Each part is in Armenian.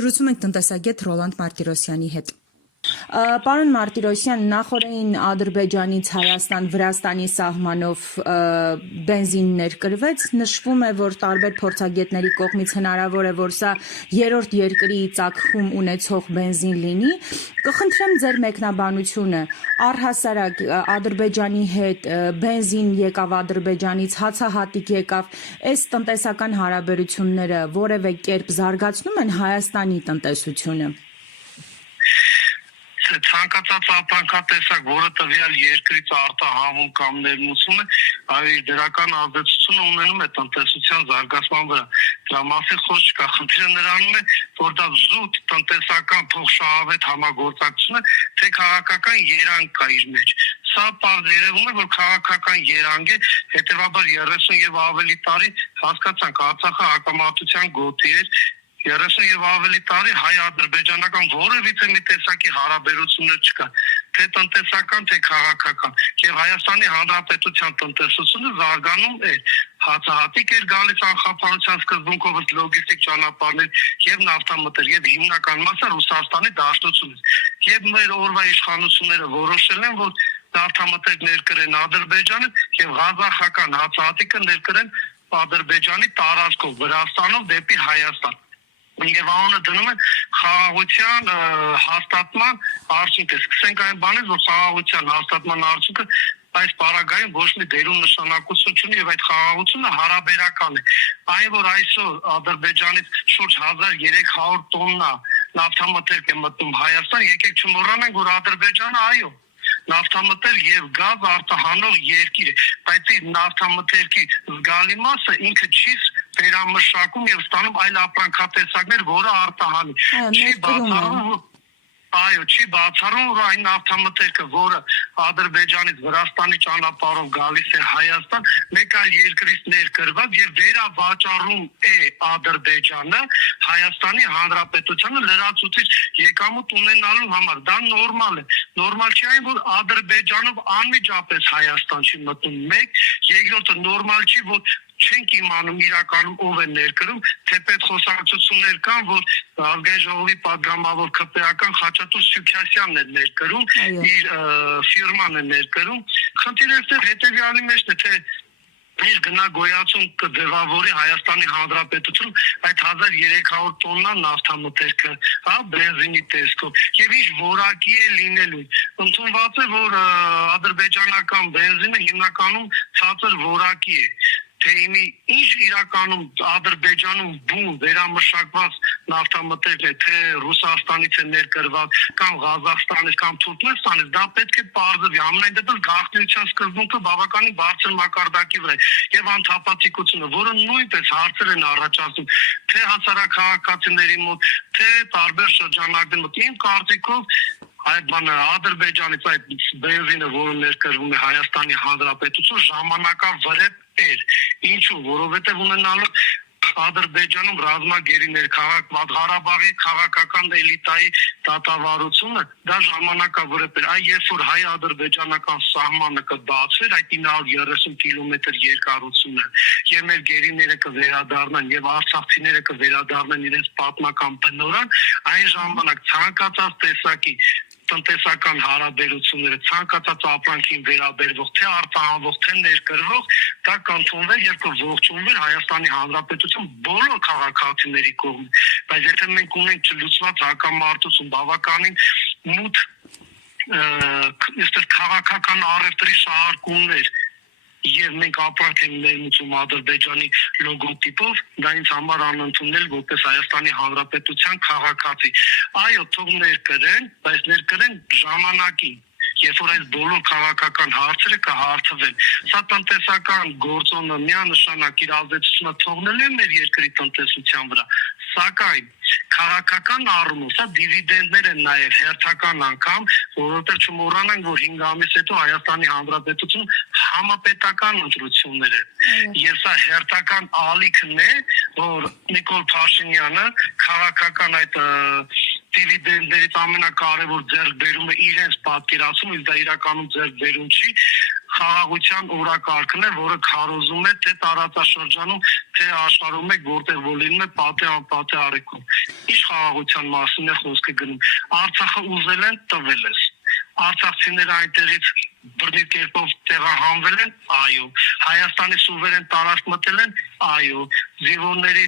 Զրուցում ենք տնտեսագետ Ռոլանդ Մարտիրոսյանի հետ։ Պարոն Մարտիրոսյան, նախորդին Ադրբեջանից Հայաստան-Վրաստանի սահմանով բենզին ներկրվեց, նշվում է, որ տարբեր փորձագետների կողմից հնարավոր է, որ սա երրորդ երկրի ծագում ունեցող բենզին լինի։ Կխնդրեմ ձեր մեկնաբանությունը, առհասարակ Ադրբեջանի հետ բենզին եկավ Ադրբեջանից, հացահատիկ եկավ, այս տնտեսական հարաբերությունները որևէ կերպ զարգացնում են Հայաստանի տնտեսությունը։ Ցանկացած ապրանքատեսակ, որը տվյալ երկրից արտահանվում կամ ներմուծվում է, այո, իր դրական ազդեցություն ունենում է տնտեսության զարգացման վրա։ Դրա մասին խոսք չկա։ Խնդիրը նրանում է, որ դա զուտ տնտեսական փոխշահավետ համագործակցություն է, թե քաղաքական երանգ կա իր մեջ։ Սա պարզ երևում է, որ քաղաքական երանգ է, հետևաբար 30 եւ ավելի տարի հասկացանք, Արցախը հակամարտության գոտի էր, 30 եւ ավելի տարի հայ-ադրբեջանական որևիցե մի տեսակի հարաբերություններ չկա, թե տնտեսական, թե քաղաքական, եւ Հայաստանի Հանրապետության տնտեսությունը զարգանում էր, հացահատիկ էր գալիս անխափանության սկզբունքով լոգիստիկ ճանապարհներ եւ նավթամթեր, եւ հիմնական մասը Ռուսաստանի դաշնությունից, եւ մեր օրվա իշխանությունները որոշել են, որ նավթամթեր ներկրեն Ադրբեջանը եւ ղազախական հացահատիկը ներկրեն Ադրբեջանի տարածքով, Վրաստանով դեպի Հայաստան։ Եվ անունը դնում են խաղաղության հաստատման արդյունք է։ Սկսենք այն բանից, որ խաղաղության հաստատման արդյունքը այս պարագայում ոչ մի դերում նշանակություն չունի եւ այդ խաղաղությունը հարաբերական է։ Այն որ այսօր Ադրբեջանից շուրջ 1300 տոննա նավթամթերք է մտնում Հայաստան, եկեք չմոռանանք, որ Ադրբեջանը այո նավթամթեր եւ գազ արտահանող երկիր է, բայց իր նավթամթերքի զգալի մասը ինքը չի վերամշակում եւ ստանում այլ ապրանքատեսակներ, որը արտահանի։ Չի բացառում, որ այն նավթամթերքը, որը Ադրբեջանից Վրաստանի ճանապարհով գալիս է Հայաստան, մեկ այլ երկրից ներկրված եւ վերավաճառում է Ադրբեջանը Հայաստանի Հանրապետությանը լրացուցիչ եկամուտ ունենալու համար։ Դա նորմալ է։ Նորմալ չի այն, որ Ադրբեջանով անմիջապես Հայաստան չի մտնում։ Մեկ, երկրորդը նորմալ չի, որ չենք իմանում իրականում ով է ներկրում, թեպետ խոսակցություններ կան, որ Ազգային ժողովի պատգամավոր ԿՊԱ-ական Խաչատուր Սյուքիասյանն է ներկրում, իր ֆիրման է ներկրում։ Խնդիրը այստեղ հետեւյալի մեջն է, թե իր գնագոյացում կձևավորի Հայաստանի Հանրապետություն այդ 1300 տոննա նավթամթերքը, բենզինի տեսքով, եւ ինչ որակի է լինելու։ Ընդունված է, որ ադրբեջանական բենզինը հիմնականում ցածր որակի է։ Թե ինչ իրականում Ադրբեջանում բուն վերամշակված նավթամթերք է, թե Ռուսաստանից է ներկրված կամ Ղազախստանից կամ Թուրքմենստանից, դա պետք է պարզվի։ Ամենայն դեպս գաղտնիության սկզբունքը բավականին բարձր մակարդակի վրա է եւ անթափանցիկությունը, որը նույնպես հարցեր են առաջացնում թե հասարակահաղորդակցիների մոտ, թե տարբեր շրջանակների մոտ։ Իմ կարծիքով այդ բանը Ադրբեջանից այդ բենզինը, որը ներկրվում է Հայաստանի Հանրապետություն, ժամանակավրեպ էր։ Ինչու՞, որովհետև ունենալու Ադրբեջանում ռազմագերիներ, Ղարաբաղի քաղաքական էլիտայի դատավարությունը, դա ժամանակավրեպ էր։ Այ երբ որ հայ-ադրբեջանական սահմանը կբացվեր, այդ 930 կիլոմետր երկարությունը, եւ մեր գերիները կվերադառնան եւ արցախցիները կվերադառնան իրենց պատմական բնորան, այն ժամանակ ցանկացած տեսակի տնտեսական հարաբերությունները, ցանկացած ապրանքին վերաբերվող, թե արտահանվող, թե ներկրվող, դա կընդունվեր եւ կողջունվեր Հայաստանի Հանրապետության բոլոր քաղաքացիների կողմից։ Բայց եթե մենք ունենք չլուծված հակամարտություն, բավականին մութ քաղաքական առևտրի շահարկումներ, եւ մենք ապրանք ենք ներմուծում Ադրբեջանի լոգոտիպով, դա ինձ համար անընդունել որպես Հայաստանի Հանրապետության քաղաքացի։ Այո, թող ներկրեն, բայց ներկրեն ժամանակին, երբ որ այս բոլոր քաղաքական հարցերը կհարթվեն։ Սա տնտեսական գործոնը միանշանակ իր ազդեցությունը թողնել է մեր երկրի տնտեսության վրա, սակայն քաղաքական առումով սա դիվիդենդներ են նաև հերթական անգամ, որովհետև չմոռանանք, որ 5 ամիս հետո Հայաստանի Հանրապետություն համապետական ընտրություններ են։ Եվ սա հերթական ալիքն է, որ Նիկոլ Փաշինյանը քաղաքական այդ դիվիդենդներից ամենակարևոր ձեռքբերումը իրենց պատկերացում, իսկ դա իրականում ձեռքբերում չի, խաղաղության օրակարգն է, որը քարոզում է թե տարածաշրջանում, թե աշխարհում մեկ որտեղ որ լինում է պատե անպատե արեքում։ Ինչ խաղաղության մասին է խոսքը գնում։ Արցախը ուզել են, տվել ես։ Արցախցիները այնտեղից բռնի կերպով տեղահանվել են, այո։ Հայաստանի սուվերեն տարածք մտել են, այո։ Զինվորների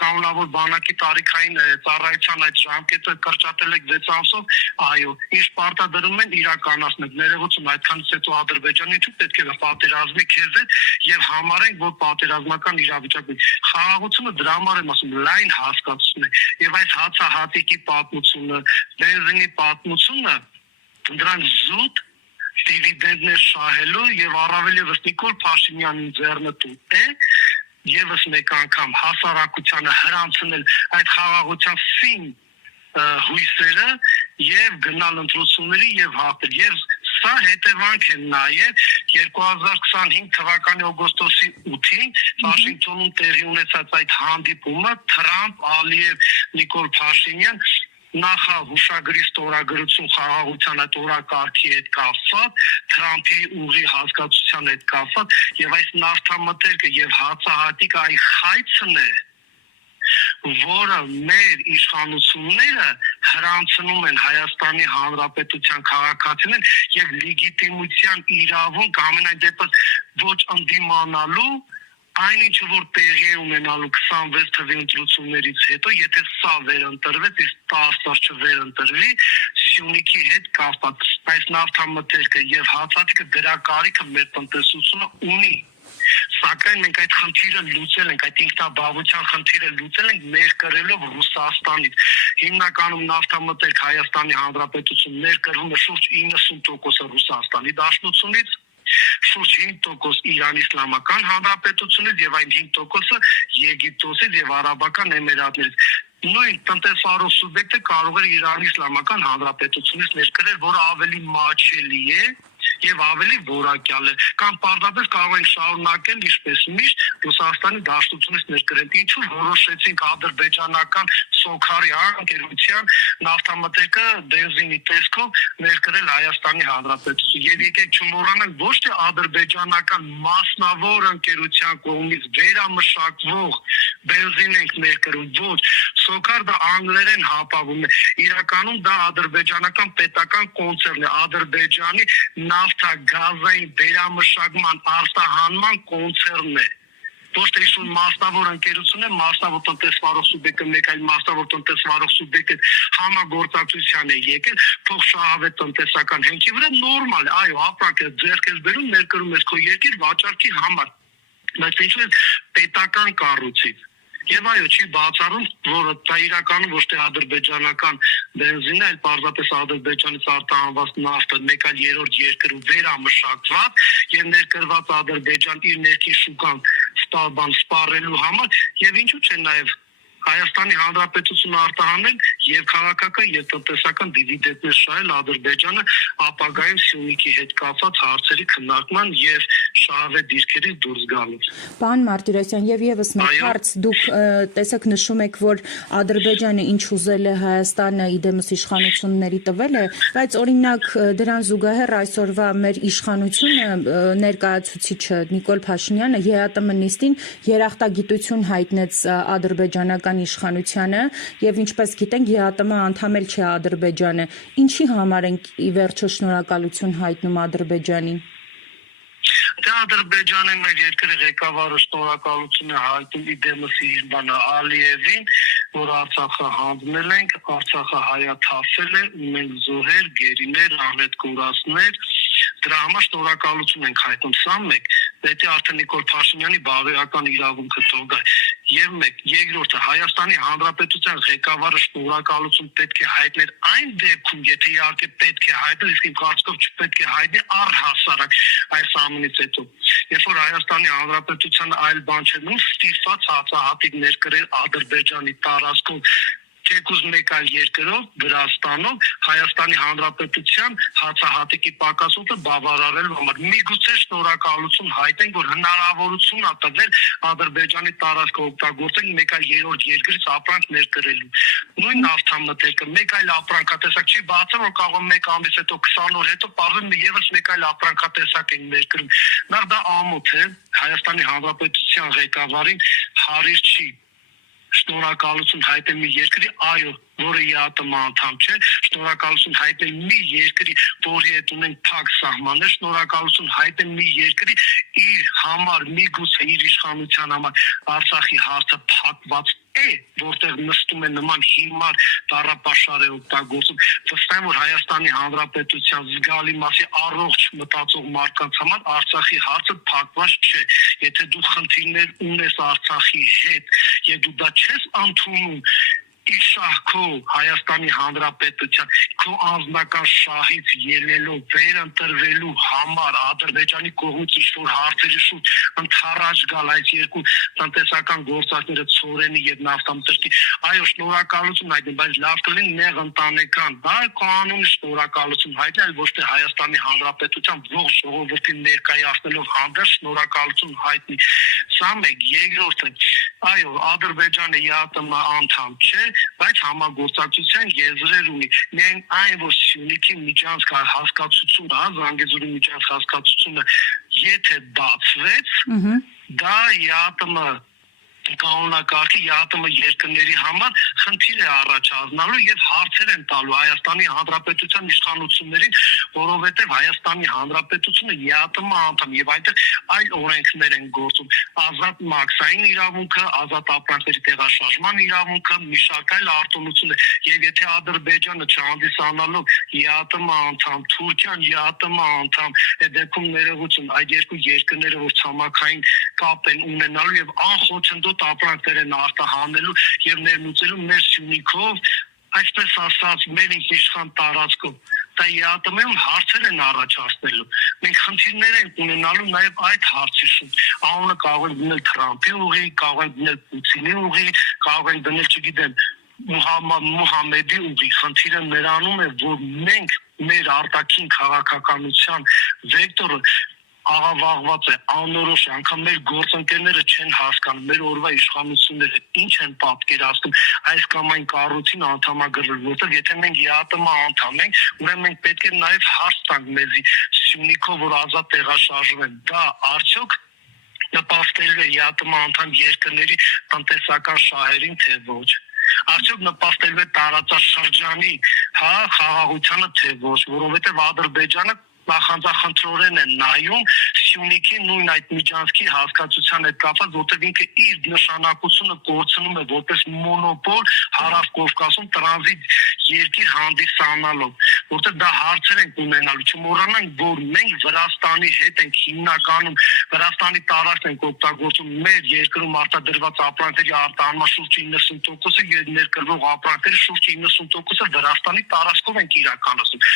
կանոնավոր բանակի տարիքային ծառայության այդ ժամկետը կրճատել եք 6 ամսով, այո։ Ինչ պարտադրում են իրականացնել։ Ներողություն, այդքանից հետո Ադրբեջանը ինչու պետք է պատերազմի քեզ եւ համարենք, որ պատերազմական իրավիճակում խաղաղությունը դրա համար եմ ասում, լայն հասկացություն է։ Եվ այս հացահատիկի պատմությունը, բենզինի պատմությունը դրան զուտ դիվիդենդներ շահելու եւ առավել եւս Նիկոլ Փաշինյանին ձեռնտու է եւս մեկ անգամ հասարակությանը հրանցնել այդ խաղաղության սին հույսերը եւ գնալ ընտրությունների եւ հաղթել եւ սա հետևանք է նաեւ 2025 թվականի օգոստոսի 8-ին Վաշինգտոնում տեղի ունեցած այդ հանդիպումը Թրամփ, Ալիև, Նիկոլ Փաշինյան նախահուշագրի ստորագրություն խաղաղության այդ օրակարգի հետ կապված, Թրամփի ուղի հասկացության հետ կապված եւ այս նավթամթերքը եւ հացահատիկը այն խայցն է, որը մեր իշխանությունները հրանցնում են Հայաստանի Հանրապետության քաղաքացիներին եւ լեգիտիմության իրավունք ամենայն դեպս ոչ ընդդիմանալու այն ինչը որ տեղի է ունենալու 26 թվականի ընտրություններից հետո, եթե սա վերընտրվեց, իսկ 10 չվերընտրվի, Սյունիքի հետ կապված այս նավթամթերքը եւ հացահատիկը դրա կարիքը մեր տնտեսությունը ունի։ Սակայն մենք այդ խնդիրը լուծել ենք, այդ ինքնաբավության խնդիրը լուծել ենք ներկրելով Ռուսաստանից։ Հիմնականում նավթամթերք Հայաստանի Հանրապետություն ներկրվում է շուրջ 90% Ռուսաստանի Դաշնությունից, շուրջ 5% Իրանի Իսլամական Հանրապետությունից եւ այն 5%-ը Եգիպտոսից եւ Արաբական Էմիրատներից։ Նույն տնտեսվարող սուբյեկտը կարող է Իրանի Իսլամական Հանրապետությունից ներկրել, որը ավելի մաչելի է եւ ավելի որակյալ է, կամ պարզապես կարող ենք շարունակել ինչպես միշտ Ռուսաստանի Դաշնությունից ներկրել։ Ինչու որոշեցինք ադրբեջանական Սոքարի ընկերության նավթամթերքը բենզինի տեսքով ներկրել Հայաստանի Հանրապետություն։ Եվ եկեք չմոռանանք ոչ թե ադրբեջանական մասնավոր ընկերության կողմից վերամշակվող բենզին ենք ներկրում, ոչ, Սոքար դա անգլերեն հապավում է։ Իրականում դա ադրբեջանական պետական կոնցեռն է, Ադրբեջանի նավթագազային վերամշակման արտահանման կոնցեռն է։ Ոչ թե ինչ մասնավոր ընկերություն է, մասնավոր տնտեսվարող սուբյեկտը մեկ այլ մասնավոր տնտեսվարող սուբյեկտը համագործակցության է եկել, փոխշահավետ տնտեսական հենքի վրա նորմալ է, այո, ապրանք է ձեռք ես բերում, ներկրում ես քո երկիր վաճառքի համար։ Բայց ինչու է պետական կառույցից։ Եվ այո, չի բացառում, որ դա իրականում ոչ թե ադրբեջանական բենզինը, այլ պարզապես Ադրբեջանից արտահանված նավթը մեկ այլ երրորդ երկրում վերամշակված եւ ներկրված Ադրբեջան իր ներքին շուկան սպառելու համար եւ ինչու՞ չէ նաեւ Հայաստանի Հանրապետությունը արտահանել եւ քաղաքական եւ տնտեսական դիվիդենդներ շահել Ադրբեջանը ապագայում Սյունիքի հետ կապված հարցերի քննարկման եւ շահավետ դիրքերից դուրս գալու։ Պարոն Մարտիրոսյան, եւ եւս մեկ հարց, դուք տեսեք նշում եք, որ Ադրբեջանը ինչ ուզել է Հայաստանը իդեմս իշխանությունների տվել է, բայց օրինակ դրան զուգահեռ այսօրվա մեր իշխանությունը ներկայացուցիչը Նիկոլ Փաշինյանը ԵԱՏՄ նիստին երախտագիտություն հայտնեց ադրբեջանական իշխանությանը եւ ինչպես գիտենք ԵԱՏՄ անդամ էլ չէ Ադրբեջանը, ինչի համար ենք ի վերջո շնորհակալություն հայտնում Ադրբեջանին։ Դա Ադրբեջանը մեր երկրի ղեկավարը շնորհակալություն է հայտնում իդեմս իր բանը Ալիևին, որ Արցախը հանձնել ենք, Արցախը հայաթափվել է, ունենք զոհեր, գերիներ, աղետգորածներ, դրա համար շնորհակալություն ենք հայտնում։ Սա մեկ, պետք է արդեն Նիկոլ Փաշինյանի բարոյական իրավունքը թող գա։ Եվ մեկ, երկրորդը Հայաստանի Հանրապետության ղեկավարը շնորհակալություն պետք է հայտներ այն դեպքում, եթե իհարկե պետք է հայտնել, իսկ իմ կարծիքով չպետք է հայտնի առհասարակ այս ամենից հետո։ Երբ որ Հայաստանի Հանրապետությանը այլ բան չէ, նույն ստիպված հացահատիկ ներկրել Ադրբեջանի տարածքում թեկուզ մեկ այլ երկրով Վրաստանով Հայաստանի Հանրապետության հացահատիկի պակասությունը բավարարելու համար միգուցե շնորհակալություն հայտնենք, որ հնարավորություն ա տվել Ադրբեջանի տարածքը օգտագործել մեկ այլ երրորդ երկրից ապրանք ներկրելու։ Նույն նավթամթերքը մեկ այլ ապրանքատեսակ չի բացառ, որ կարող է մեկ ամիս հետո 20 օր հետո բարձր եւս մեկ այլ ապրանքատեսակ են ներկրում։ Նախ դա ամոթ է Հայաստանի Հանրապետության ղեկավարին հարիր չի շնորհակալություն հայտնել մի երկրի, այո, որը ԵԱՏՄ անդամ չէ, շնորհակալություն հայտնել մի երկրի, որի հետ ունենք փակ սահմաններ, շնորհակալություն հայտնել մի երկրի իր համար, միգուցե իր իշխանության համար Արցախի հարցը փակված է, որտեղ նստում է նման հիմար տառապաշար է օգտագործում։ Վստահ եմ, որ Հայաստանի Հանրապետության զգալի մասի առողջ մտածող մարդկանց համար Արցախի հարցը փակված չէ։ Եթե դու խնդիրներ ունես Արցախի հետ, եւ դու դա չես ընդունում Իշահքո Հայաստանի Հանրապետության քո անձնական շահից ելնելով վերընտրվելու համար Ադրբեջանի կողմից ինչ-որ հարցերի շուրջ ընդառաջ գալ այս երկու տնտեսական գործարքները Ցորենի եւ նավթամթերքի, այո, շնորհակալություն հայտնել, բայց լավ կլինի նեղ ընտանեկան, դա կանոնի շնորհակալություն հայտնել, ոչ թե Հայաստանի Հանրապետության ողջ ժողովրդին ներկայացնելով հանդերձ շնորհակալություն հայտնի։ Սա մեկ, երկրորդը, այո, Ադրբեջանը ԵԱՏՄ անդամ չէ, բայց համագործակցության եզրեր ունի։ Միայն այն, որ Սյունիքի միջանցք հասկացությունը, Զանգեզուրի միջանցք հասկացությունը, եթե բացվեց, դա ԵԱՏՄ կանոնակարգի ԵԱՏՄ երկրների համար խնդիր է առաջացնելու եւ հարցեր են տալու Հայաստանի Հանրապետության իշխանություններին, որովհետեւ Հայաստանի Հանրապետությունը ԵԱՏՄ անդամ եւ այնտեղ այլ օրենքներ են գործում, ազատ մաքսային իրավունքը, ազատ ապրանքների տեղաշարժման իրավունքը, մի շարք այլ արտոնություններ, եւ եթե Ադրբեջանը չհանդիսանալով ԵԱՏՄ անդամ, Թուրքիան ԵԱՏՄ անդամ, դեպքում ներողություն այդ երկու երկրները, որ ցամաքային կապ են ունենալու եւ անխոչնդոտ ապրանքներ են արտահանելու եւ ներմուծելու մեր Սյունիքով, այսպես ասած, մեր ինքնիշխան տարածքով, դա ԵԱՏՄ-ում հարցեր են առաջացնելու։ Մենք խնդիրներ ենք ունենալու նաեւ այդ հարցի շուրջ։ Անունը կարող են դնել Թրամփի ուղի, կարող են դնել Պուտինի ուղի, կարող են դնել, չգիտեմ, Մուհամեդի ուղի։ Խնդիրը նրանում է, որ մենք մեր արտաքին քաղաքականության վեկտորը աղավաղված է, անորոշ է, անգամ մեր գործընկերները չեն հասկանում, մեր օրվա իշխանությունները ինչ են պատկերացնում այս կամ այն կառույցին անդամագրվել, որտեղ եթե մենք ԵԱՏՄ անդամ ենք, ուրեմն մենք պետք է նաև հարց տանք մեզի Սյունիքով, որ ազատ տեղաշարժվեն, դա արդյոք նպաստելու է ԵԱՏՄ անդամ երկրների տնտեսական շահերին, թե ոչ։ Արդյոք նպաստելու է տարածաշրջանի խաղաղությանը, թե ոչ, որովհետև Ադրբեջանը նախանձախնդրորեն են նայում Սյունիքի նույն այդ միջանցքի հասկացության հետ կապված, որտեղ ինքը իր նշանակությունը կորցնում է որպես մոնոպոլ Հարավ Կովկասում տրանզիտ երկիր հանդիսանալով, որտեղ դա հարցեր են ունենալու, չմոռանանք, որ մենք Վրաստանի հետ ենք հիմնականում Վրաստանի տարածքն ենք օգտագործում մեր երկրում արտադրված ապրանքների արտահանման շուրջ 90%-ը եւ ներկրվող ապրանքների շուրջ 90%-ը Վրաստանի տարածքով ենք իրականացնում,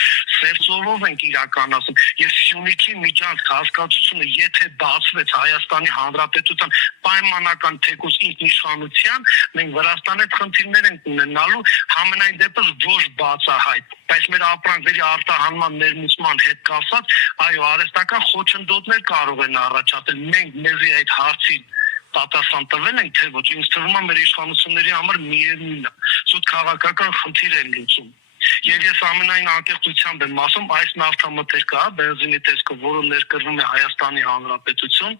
Սերծովով ենք իրականացնում եւ Սյունիքի միջանցք հասկացությունը եթե բացվեց Հայաստանի Հանրապետության պայմանական թեկուզ ինքնիշխանության, մենք Վրաստանի հետ խնդիրներ ենք ունենալու, համենայն դեպս ոչ բացահայտ, բայց մեր ապրանքների արտահանման ներմուծման հետ կապված, այո, արհեստական խոչընդոտներ կարող են առաջացնել, մենք մեզի այդ հարցին պատասխան տվել ենք, թե ոչ, ինձ թվում է մեր իշխանությունների համար միևնույն է, սուտ քաղաքական խնդիր են լուծում։ Եվ ես ամենայն անկեղծությամբ եմ ասում, այս նավթամթերքը, բենզինի տեսքով, որը ներկրվում է Հայաստանի Հանրապետություն,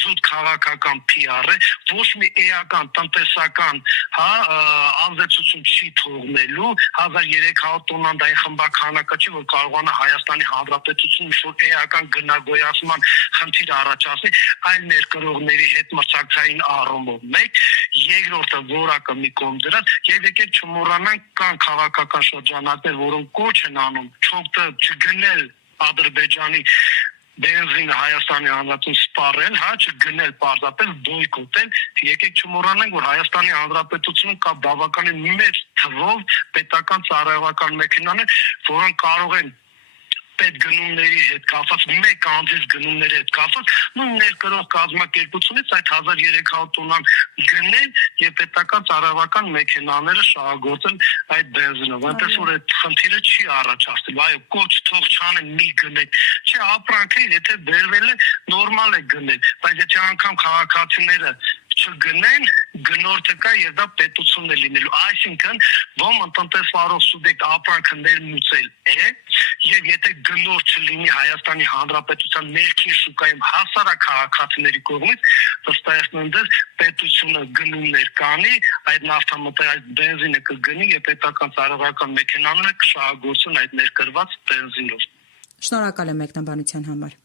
զուտ քաղաքական PR է, ոչ մի էական տնտեսական ազդեցություն չի թողնելու, 1300 տոննան խմբականակը չի, որ կարողանա Հայաստանի Հանրապետությունը ինչ-որ էական գնագոյացման խնդիր առաջացնի, այլ ներկրողների հետ մրցակցային առումով։ Մեկ, երկրորդը որակը մի կողմ դրած, եւ եկեք չմոռանանք կան քաղաքական շրջանակներ, որոնք կոչ են անում չգնել Ադրբեջանի բենզինը Հայաստանի Հանրապետություն սպառել, չգնել պարզապես բոյկոտել, եկեք չմոռանանք, որ Հայաստանի Հանրապետությունում կա բավականին մեծ թվով պետական ծառայողական մեքենաներ, որոնք կարող են պետգնումների հետ կապված, մեկ անձից գնումների հետ կապված, ներկրող կազմակերպությունից այդ 1300 տոննան գնել եւ պետական ծառայական մեքենաները շահագործել այդ բենզինով։ Այնպես որ այդ խնդիրը չի առաջացել։ Այո, կոչ թող չանեն մի գնել։ Չէ, ապրանքը եթե բերվել է, նորմալ է գնել, բայց եթե անգամ քաղաքացիները չգնեն, գնորդը կա եւ դա պետությունն է լինելու։ Այսինքն ոմն տնտեսվարող սուբյեկտ ապրանքը ներմուծել է եւ եթե գնորդ չլինի Հայաստանի Հանրապետության ներքին շուկայում հասարակ քաղաքացիների կողմից, վստահեցնում եմ, պետությունը գնումներ կանի, այդ նավթամթերքի այդ բենզինը կգնի եւ պետական ծառայական մեքենաները կշահագործեն այդ ներկրված բենզինով։ Շնորհակալ եմ մեկնաբանության համար։